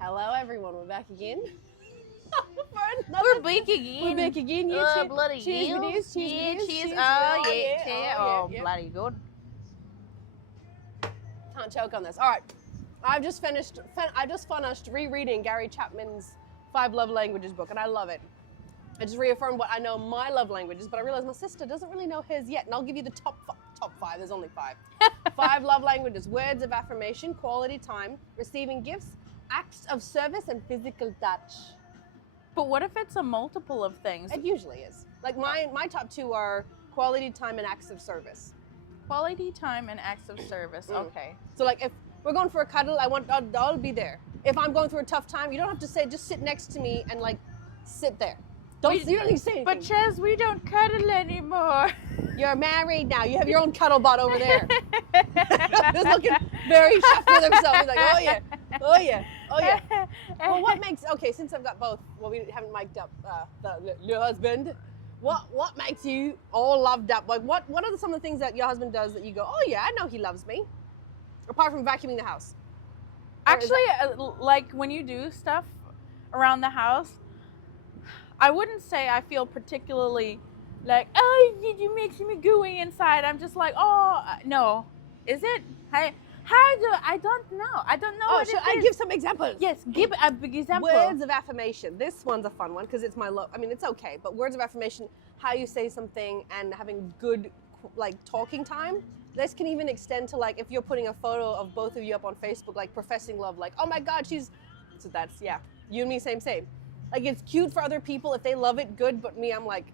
Hello, everyone. We're back again. We're back again. We're back again. Yeah, bloody cheers, hell. cheers, cheers, Cheers. cheers. Oh, Oh, yeah. yeah. Oh, Yeah. bloody good. Can't choke on this. All right. I just finished rereading Gary Chapman's 5 Love Languages book, and I love it. I just reaffirmed what I know my love languages, but I realized my sister doesn't really know his yet, and I'll give you the top 5. There's only 5. 5 love languages: words of affirmation, quality time, receiving gifts, acts of service, and physical touch. But what if it's a multiple of things? It usually is. Like my top 2 are quality time and acts of service. Quality time and acts of service. Okay. So like if we're going for a cuddle, I'll be there. If I'm going through a tough time, you don't have to say, just sit next to me and like sit there. You don't need to say anything. But Chez, we don't cuddle anymore. You're married now. You have your own cuddle bot over there. Just looking very chuffed with himself. He's like, oh yeah, oh yeah, oh yeah. Well, since I've got both, well, we haven't mic'd up your husband. What makes you all loved up? Like what are some of the things that your husband does that you go, oh yeah, I know he loves me? Apart from vacuuming the house. Actually, like when you do stuff around the house, I wouldn't say I feel particularly like, oh, you makes me gooey inside. I'm just like, oh, no. Is it? I don't know. I don't know what it is. I give some examples? Yes, give a big example. Words of affirmation. This one's a fun one because it's my love. I mean, it's okay, but words of affirmation, how you say something and having good, like, talking time. This can even extend to, like, if you're putting a photo of both of you up on Facebook, like, professing love, like, oh my God, so that's, yeah, you and me, same. Like, it's cute for other people if they love it, good, but me, I'm like,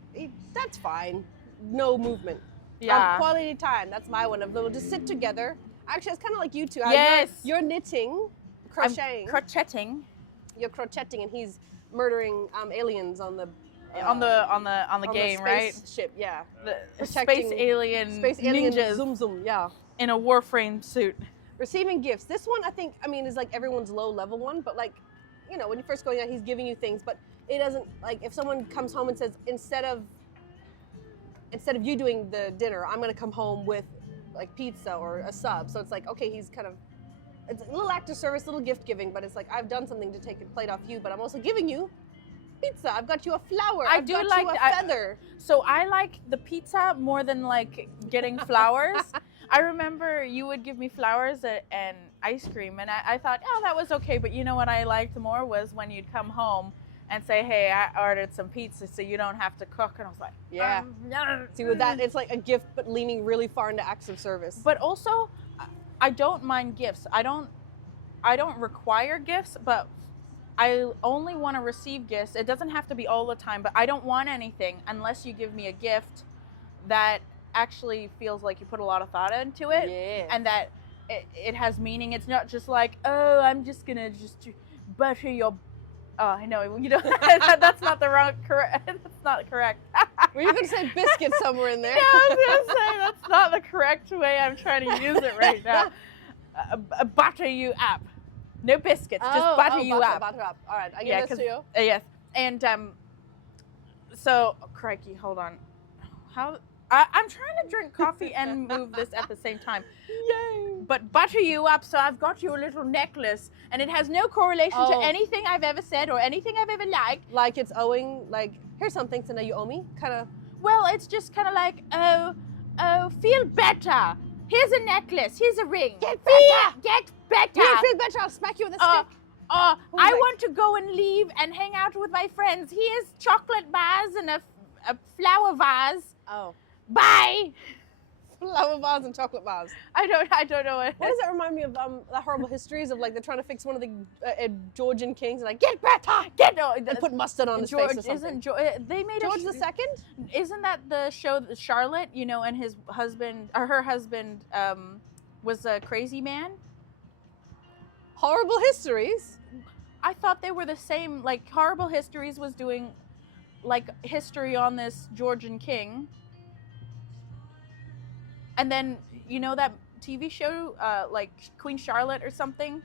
that's fine. No movement. Yeah. Quality time, that's my one. We'll just sit together. Actually, it's kind of like you two. Yes. You're knitting, crocheting. You're crocheting, and he's murdering aliens on the game, right? Spaceship, yeah. The space alien ninjas zoom, yeah. in a Warframe suit. Receiving gifts. This one, I think, is like everyone's low level one, but like, you know, when you're first going out, he's giving you things, but it doesn't, like, if someone comes home and says, instead of you doing the dinner, I'm going to come home with like pizza or a sub. So it's like, okay, it's a little act of service, little gift giving, but it's like, I've done something to take a plate off you, but I'm also giving you pizza. I've got you a flower. I've got you a feather. So I like the pizza more than like getting flowers. I remember you would give me flowers and ice cream, and I thought, oh, that was okay. But you know what I liked more was when you'd come home and say, hey, I ordered some pizza so you don't have to cook. And I was like, yeah. See, with that, it's like a gift, but leaning really far into acts of service. But also, I don't mind gifts. I don't require gifts, but I only want to receive gifts. It doesn't have to be all the time, but I don't want anything unless you give me a gift that actually feels like you put a lot of thought into it. Yeah. And that it has meaning. It's not just like, oh, I'm just gonna butter your. Oh, I know. You know, that's not correct. That's not correct. Were you gonna say biscuit somewhere in there? Yeah, I was gonna say that's not the correct way I'm trying to use it right now. Butter you up. No biscuits, just butter you up. Butter up. All right, I give this to you. Yes, and so crikey, hold on. I'm trying to drink coffee and move this at the same time. Yay! But butter you up, so I've got you a little necklace, and it has no correlation to anything I've ever said or anything I've ever liked. Like it's owing, like, here's something to know you owe me, kind of. Well, it's just kind of like, oh, feel better. Here's a necklace. Here's a ring. Get better. Get better. You feel better? I'll smack you with a stick. I want to go and leave and hang out with my friends. Here's chocolate vase and a flower vase. Oh. Bye. Flower vase and chocolate vase. I don't know what. What does that remind me of? The horrible histories of, like, they're trying to fix one of the Georgian kings and like, get better, and put mustard on his face or something. They made George the Second? Isn't that the show Charlotte? You know, and his husband or her husband was a crazy man. Horrible Histories. I thought they were the same. Like, Horrible Histories was doing like history on this Georgian king. And then, you know that TV show, like Queen Charlotte or something?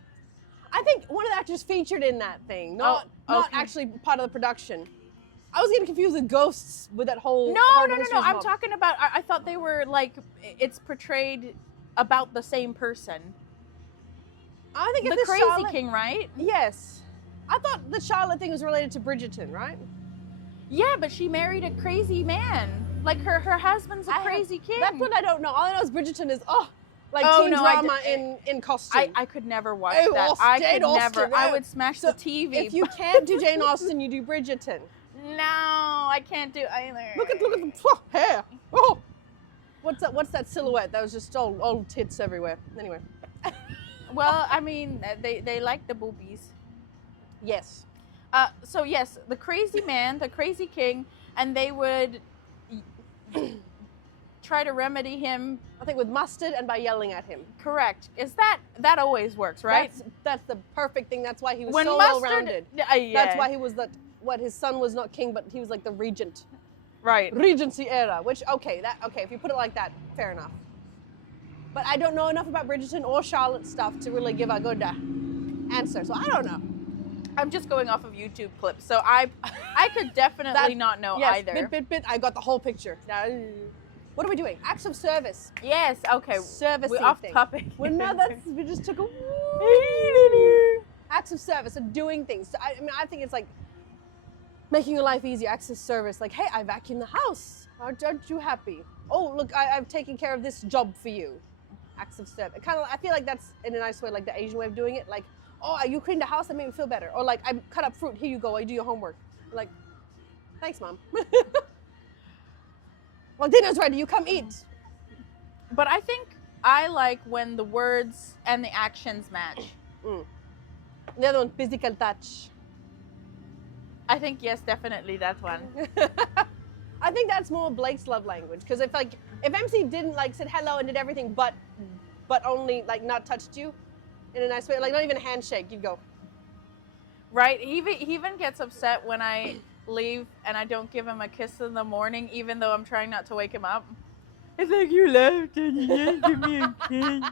I think one of the actors featured in that thing, not actually part of the production. I was getting confused with ghosts with that whole. No. I'm talking about. I thought they were like it's portrayed about the same person. I think it's the crazy Charlotte. king, right? Yes. I thought the Charlotte thing was related to Bridgerton, right? Yeah, but she married a crazy man. Like her husband's a crazy king. That's what I don't know. All I know is Bridgerton is teen no, drama in costume. I could never watch Oh, that. I could Austen, never. I would smash the TV. If you can't do Jane Austen, you do Bridgerton. No, I can't do either. Look at the hair. Oh, what's that silhouette? That was just all tits everywhere. Anyway. Well, I mean, they like the boobies. Yes. So yes, the crazy man, the crazy king, and they would try to remedy him. I think with mustard and by yelling at him. Correct. Is that always works, right? That's the perfect thing. That's why he was When so mustard, well-rounded. yeah. That's why he was what his son was not king, but he was like the regent. Right. Regency era, which okay, if you put it like that, fair enough. But I don't know enough about Bridgerton or Charlotte stuff to really give a good answer, so I don't know. I'm just going off of YouTube clips, so I could definitely not know either. Bit. I got the whole picture. Now, what are we doing? Acts of service. Yes. Okay. Service. We're off topic. Well, no, we just took a acts of service and doing things. So I think it's like making your life easier. Acts of service, like, hey, I vacuumed the house. Aren't you happy? Oh, look, I've taken care of this job for you. Acts of service. I feel like that's in a nice way, like the Asian way of doing it. Like, oh, you cleaned the house, that made me feel better. Or like, I cut up fruit, here you go, I do your homework. Like, thanks, Mom. Well, dinner's ready, you come eat. But I think I like when the words and the actions match. The other one, physical touch. I think, yes, definitely that one. I think that's more Blake's love language. Because if MC didn't said hello and did everything but only not touched you in a nice way, like not even a handshake, you'd go. Right. He even gets upset when I leave and I don't give him a kiss in the morning, even though I'm trying not to wake him up. It's like, you left and you didn't give me a kiss.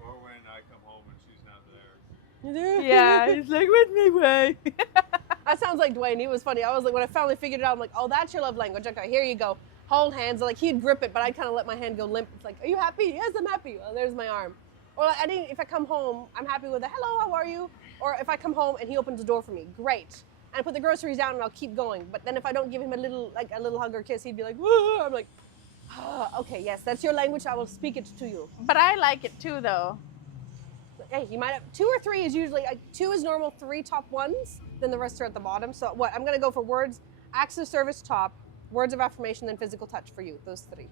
Or when I come home and she's not there. Yeah, he's like, with me, way. That sounds like Dwayne. He was funny. I was like, when I finally figured it out, I'm like, oh, that's your love language. Okay, here you go. Hold hands. Like, he'd grip it, but I'd kind of let my hand go limp. It's like, are you happy? Yes, I'm happy. Well, there's my arm. Or if I come home, I'm happy with a hello, how are you? Or if I come home and he opens the door for me, great. And I put the groceries down and I'll keep going. But then if I don't give him a little hug or kiss, he'd be like, whoa. I'm like, okay, yes, that's your language. I will speak it to you. But I like it too, though. Hey, you might have 2 or 3 is usually 2 is normal, 3 top ones, then the rest are at the bottom. So what I'm gonna go for words, acts of service top, words of affirmation, then physical touch for you. Those 3.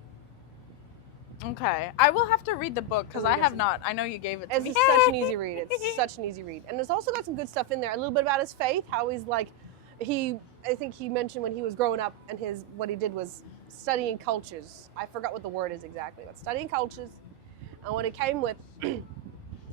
Okay, I will have to read the book because I have not. I know you gave it to me. It's such an easy read. It's such an easy read, and it's also got some good stuff in there. A little bit about his faith, how he's I think he mentioned when he was growing up, and what he did was studying cultures. I forgot what the word is exactly, but studying cultures, and what it came with.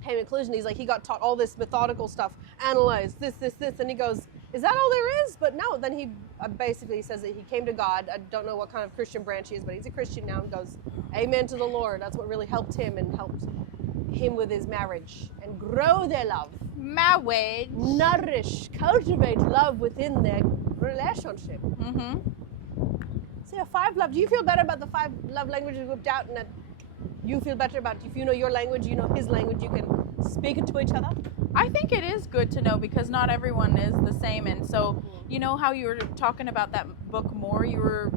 Conclusion, he's like, he got taught all this methodical stuff, analyze this, and he goes, is that all there is? But no, then he basically says that he came to God. I don't know what kind of Christian branch he is, but he's a Christian now, and goes, amen to the Lord. That's what really helped him and helped him with his marriage and grow their love. Marriage. Nourish, cultivate love within their relationship. Mm-hmm. So 5 love. Do you feel better about the 5 love languages whipped out, and that you feel better about if you know your language, you know his language, you can speak it to each other? I think it is good to know because not everyone is the same. And so, you know how you were talking about that book more? You were...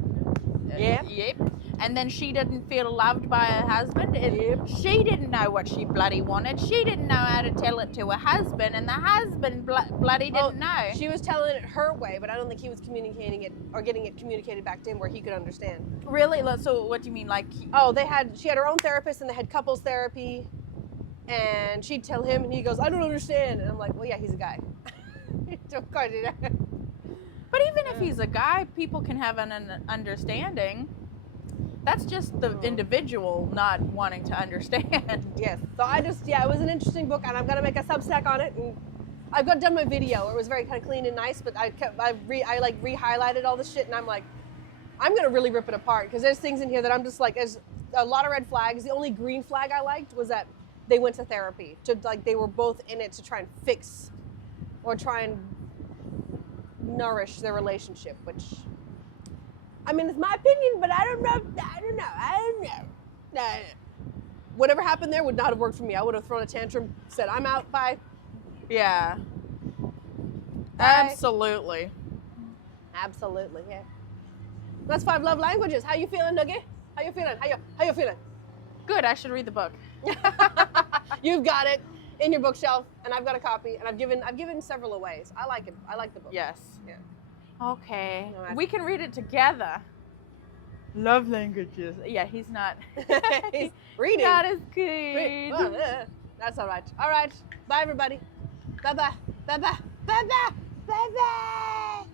Yeah. Yep. And then she didn't feel loved by her husband. And Yep. she didn't know what she bloody wanted. She didn't know how to tell it to her husband. And the husband bloody didn't know. She was telling it her way, but I don't think he was communicating it or getting it communicated back to him where he could understand. Really? So what do you mean? She had her own therapist and they had couples therapy. And she'd tell him and he goes, I don't understand. And I'm like, well, yeah, he's a guy. Of course he does. But even if he's a guy, people can have an understanding. That's just the individual not wanting to understand. Yes. So it was an interesting book, and I'm gonna make a Substack on it. And I've got done my video. It was very kind of clean and nice, but I re-highlighted all the shit, and I'm like, I'm gonna really rip it apart because there's things in here that I'm just like, there's a lot of red flags. The only green flag I liked was that they went to therapy. They were both in it to try and fix or try and nourish their relationship, which, I mean, it's my opinion, but I don't know. Whatever happened there would not have worked for me. I would have thrown a tantrum, said, I'm out, bye. Yeah. Absolutely. Absolutely, yeah. That's 5 love languages. How you feeling, Noogie? How you feeling? How you feeling? Good. I should read the book. You've got it in your bookshelf, and I've got a copy, and I've given several away. So I like it. I like the book. Yes. Yeah. Okay. No, We can read it together. Love languages. Yeah, he's not. He's reading. Not as good. That's all right. All right. Bye, everybody. Bye-bye. Bye-bye. Bye-bye. Bye-bye.